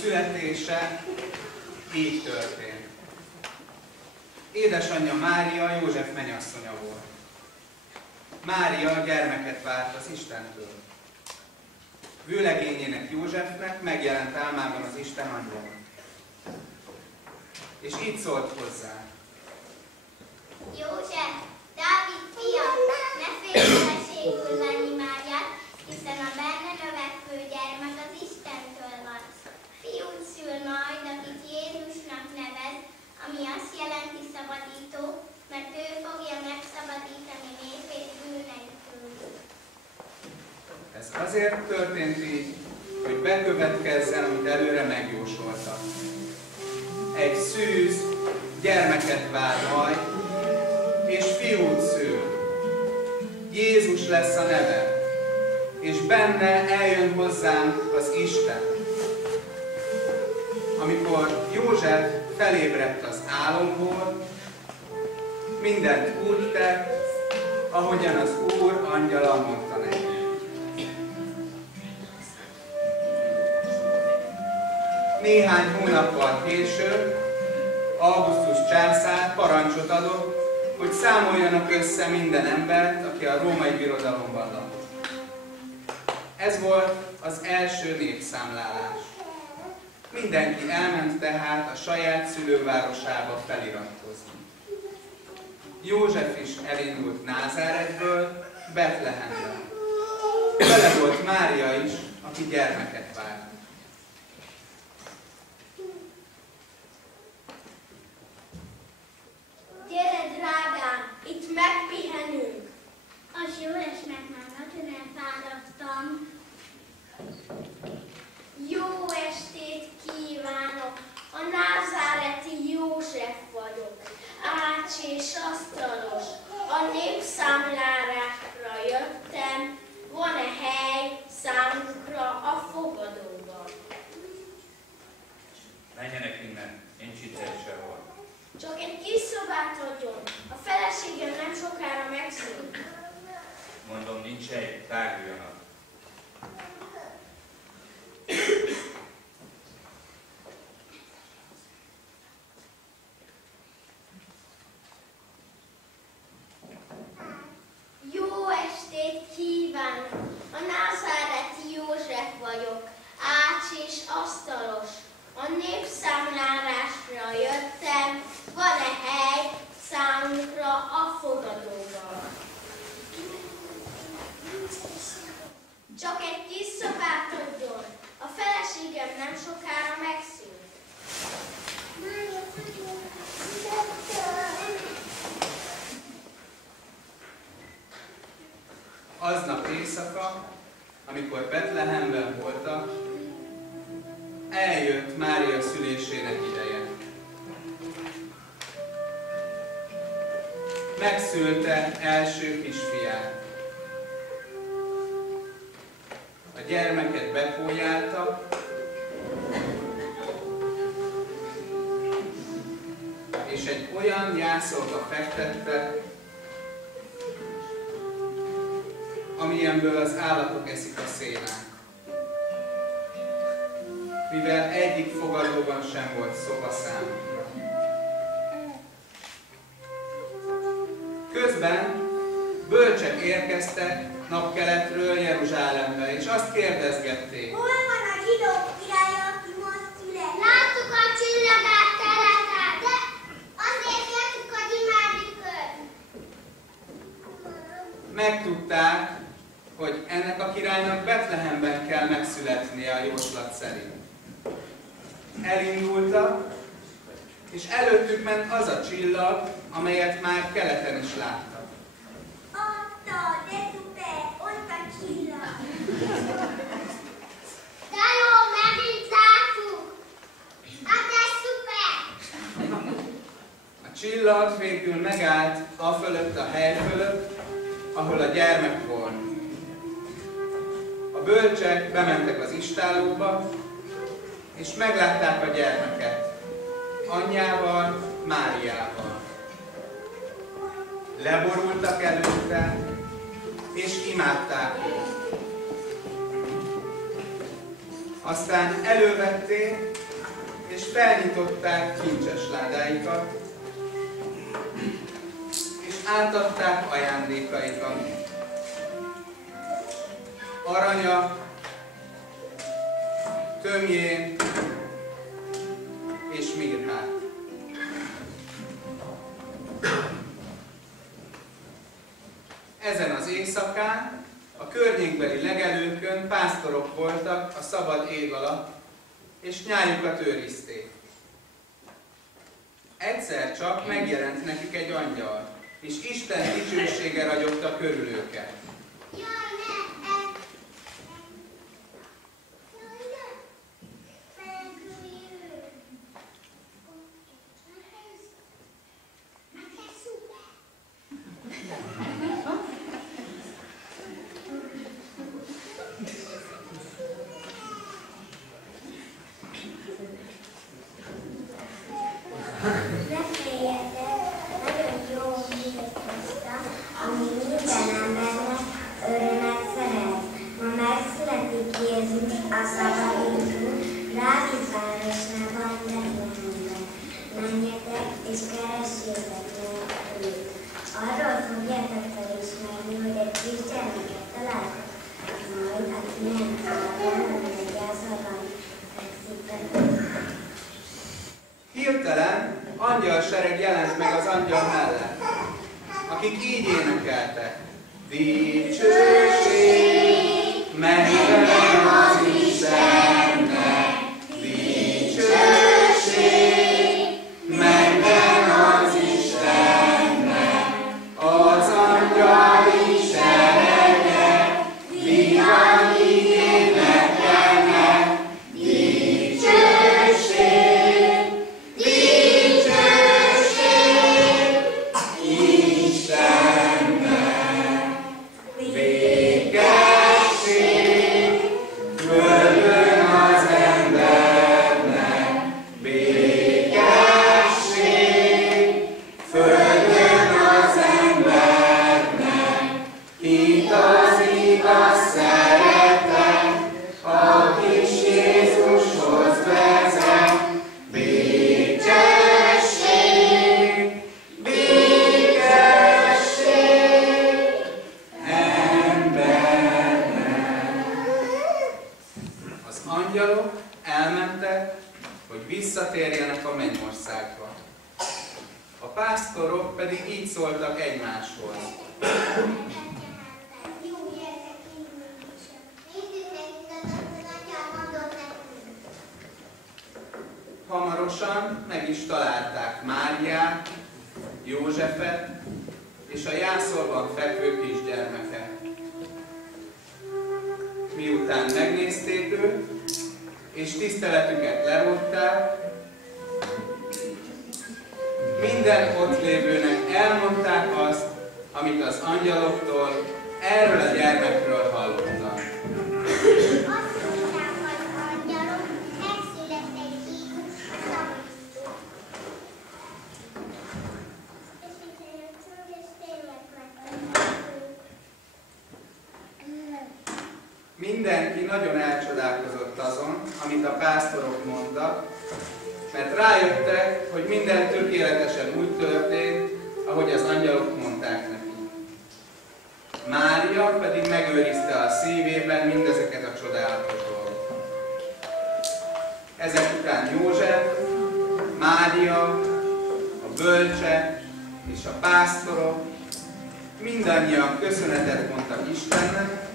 születése így történt. Édesanyja Mária József mennyasszonya volt. Mária gyermeket várt az Istentől. Vőlegényének Józsefnek megjelent álmában az Isten angyala. És így szólt hozzá. József, Dávid fia, ne félj feleségül venni Máriát, hiszen a benne növekvő gyermek az Istentől van. Fiút szül majd, akit Jézusnak nevez, ami azt jelenti szabadító, mert ő fogja megszabadítani népét bűneitől. Ez azért történt így, hogy bekövetkezzen, amit előre megjósoltak. Egy szűz gyermeket vár majd, és fiút szül. Jézus lesz a neve, és benne eljön hozzánk az Isten. Amikor József felébredt az álomból, mindent úgy tett, ahogyan az Úr angyala mondta neki. Néhány hónappal később Augustus császár parancsot adott, hogy számoljanak össze minden embert, aki a római birodalomban lakott. Ez volt az első népszámlálás. Mindenki elment tehát a saját szülővárosába feliratkozni. József is elindult Názáretből Betlehembe. Vele volt Mária is, aki gyermeket várt. Gyere, drágám, itt megpihenünk. Az jó lesz, mert már nagyon elfáradtam. Jó estét kívánok! A názáreti József vagyok. Ács és asztalos. A népszámlálásra jöttem. Van-e hely számunkra a fogadóban? Menjenek innen, nincs itt egy sehol. Csak egy kis szobát adjon. A feleségem nem sokára megszűnt. Mondom, nincs egy, táguljanak. Jó estét kívánok! A názáreti József vagyok. Ács és asztalos. A népszámlálásra jöttem. Van-e hely számunkra a fogadóban? Csak egy kis szobát adjon. A feleségem nem sokára megszűnt. Aznap éjszaka, amikor Betlehemben voltak, eljött Mária szülésének ideje. Megszülte első kisfiát. A gyermeket bepójálta, és egy olyan jászolba fektette, amilyenből az állatok eszik a szélák. Mivel egyik fogadóban sem volt szoba számukra. Közben bölcsek érkeztek napkeletről Jeruzsálembe, és azt kérdezgették. Hol van a zsidók királya, aki most született? Láttuk a csillagát keleten, de azért jöttük, hogy imádjuk őt. Megtudták, hogy ennek a királynak Betlehemben kell megszületnie a jóslat szerint. Elindultak, és előttük ment az a csillag, amelyet már keleten is láttak. Atta, de szuper, ott a csillag. De jó, megint láttuk. Hát ez szuper. A csillag végül megállt a fölött a hely fölött, ahol a gyermek volt. A bölcsek bementek az istállóba, és meglátták a gyermeket, anyjával, Máriával. Leborultak előtte, és imádták őt. Aztán elővették, és felnyitották kincses ládáikat, és átadták ajándékaikat. Aranya, tömjén és mirhát. Ezen az éjszakán a környékbeli legelőkön pásztorok voltak a szabad ég alatt, és nyájukat őrizték. Egyszer csak megjelent nekik egy angyal, és Isten dicsősége ragyogta körül őket. Hirtelen angyalsereg jelent meg az angyal mellett, akik így énekeltek. Dicsőség, mennyben az Istennek, dicsőség, mennyben az Istennek, az angyali serege, vigan így énekelnek, dicsőség, dicsőség, Istennek, végesség, földön az embernek, végesség, földön az embernek, itt az igaz szeretet, a kis Jézushoz vezet, békesség, békesség embernek. Az angyalok elmentek, hogy visszatérjenek a mennyországba. A pásztorok pedig így szóltak egymáshoz. Hamarosan meg is találták Máriát, Józsefet és a jászolban fekvő kisgyermeket. Miután megnézték őt, és tiszteletüket lerótták, minden ott lévőnek elmondták azt, amit az angyaloktól erről a gyermekről hallottak. Mindenki nagyon elcsodálkozott azon, amit a pásztorok mondtak, mert rájöttek, hogy minden tökéletesen úgy történt, ahogy az angyalok mondták neki. Mária pedig megőrizte a szívében mindezeket a csodálatos dolgokat. Ezek után József, Mária, a bölcsek és a pásztorok mindannyian köszönetet mondtak Istennek,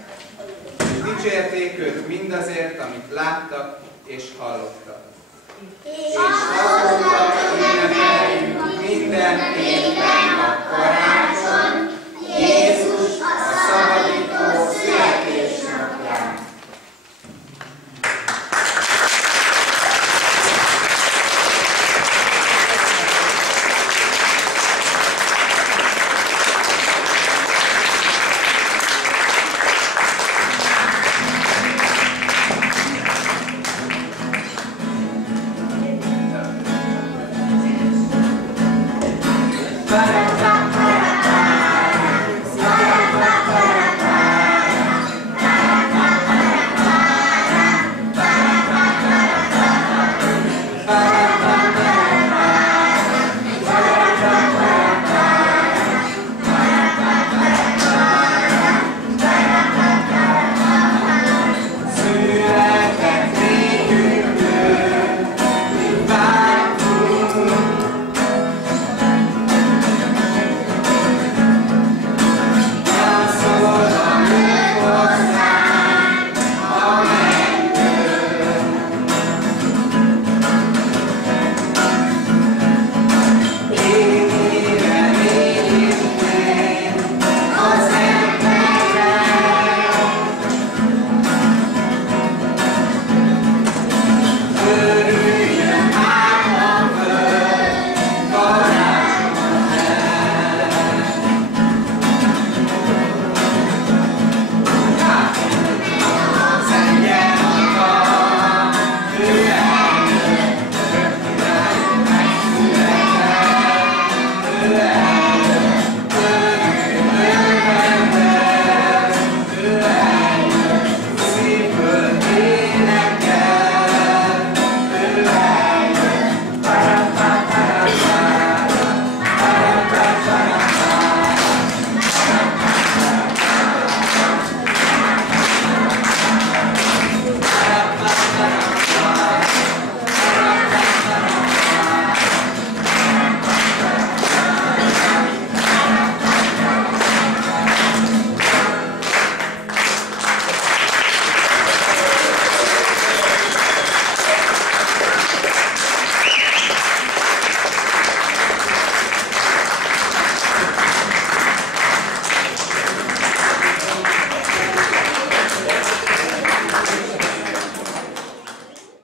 és dicsérték őt mindazért, amit láttak és hallottak. És azóta ünnepeljük minden évben a korán,